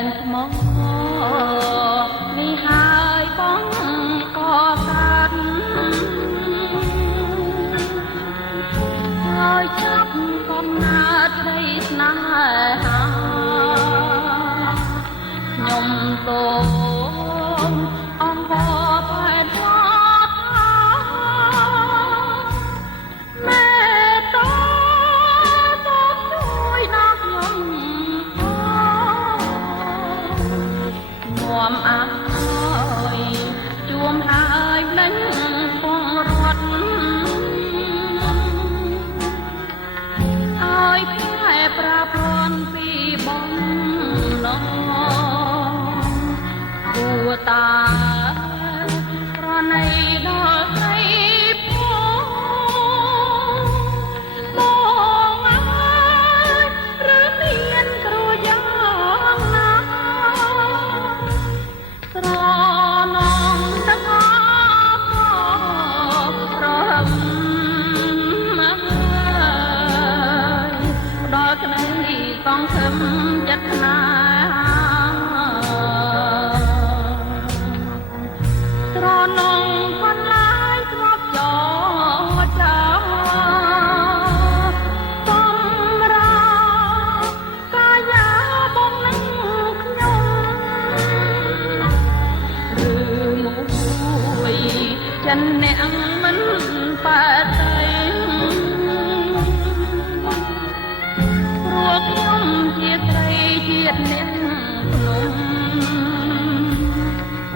នថ្មនេះហើយបងក៏កាត់ហើយចាប់កំណើតនៃស្នេហាខ្ញុំតូមអង្គផែនមេតោសូមជួយដល់ខ្ញុំនាំអើយជួមហើយលេងពងរត់ឲ្យផ្លែប្រាប្រន់ពីបំណងគួតាប្រណីដល់ស្រីបងអើយឬមានគ្រូយ៉ាងណាស្រណងទាំងអស់ប្រហឹមដល់ក្តីសងខឹមចិត្តណាត្រនងផនឡាយធ្លាប់ចចាបំរាកាយាបងនឹងខ្ញុំឬមួយចិនអ្នកមិនបែកទេព្រោះខ្ញុំជាស្រីជាតិអ្នកភ្នំ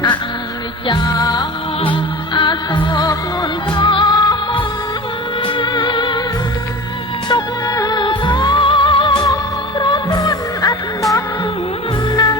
អនិច្ចាអាសោខ្លួនក្រមុំទុកប្រពន្ធអត់មកណាំ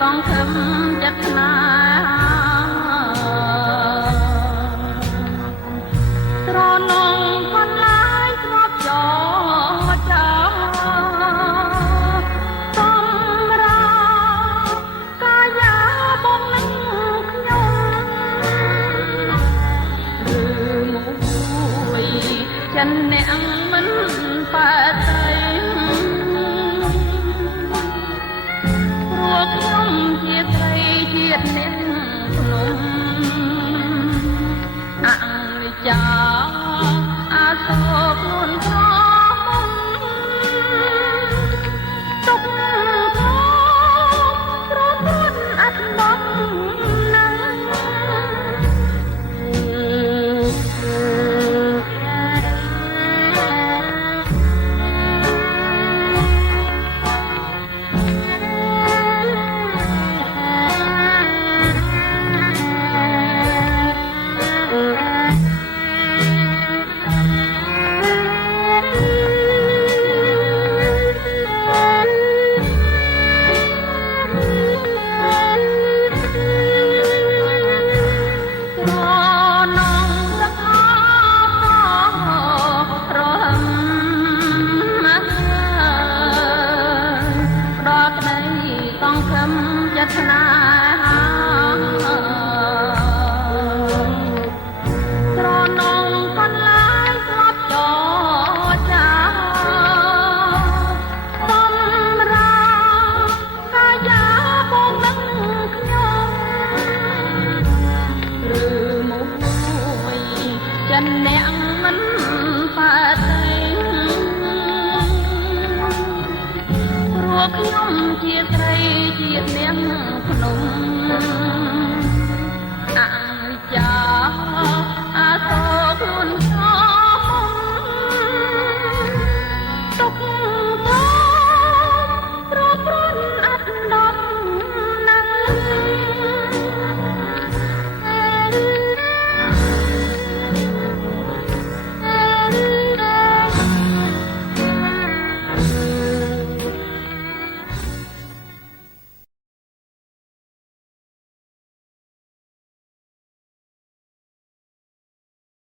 សងខឹមចិត្តណាត្រនងផនឡាយធ្លាប់ចចាបំរាកាយាបងនឹងខ្ញុំឬមួយចិនអ្នកមិនបែកទេខ្ញុំជាស្រីជាតិអ្នកភ្នំអនិច្ចាអាសោខ្លួនក្រមុំទុកប្រពន្ធអត់មកណាំចិត្តណាត្រនងផនឡាយធ្លាប់ចចាបំរាកាយាបងនឹងខ្ញុំឬមួយចិនអ្នកមិនបែកទេព្រោះខ្ញុំជាស្រីជាតិអ្នកភ្នំ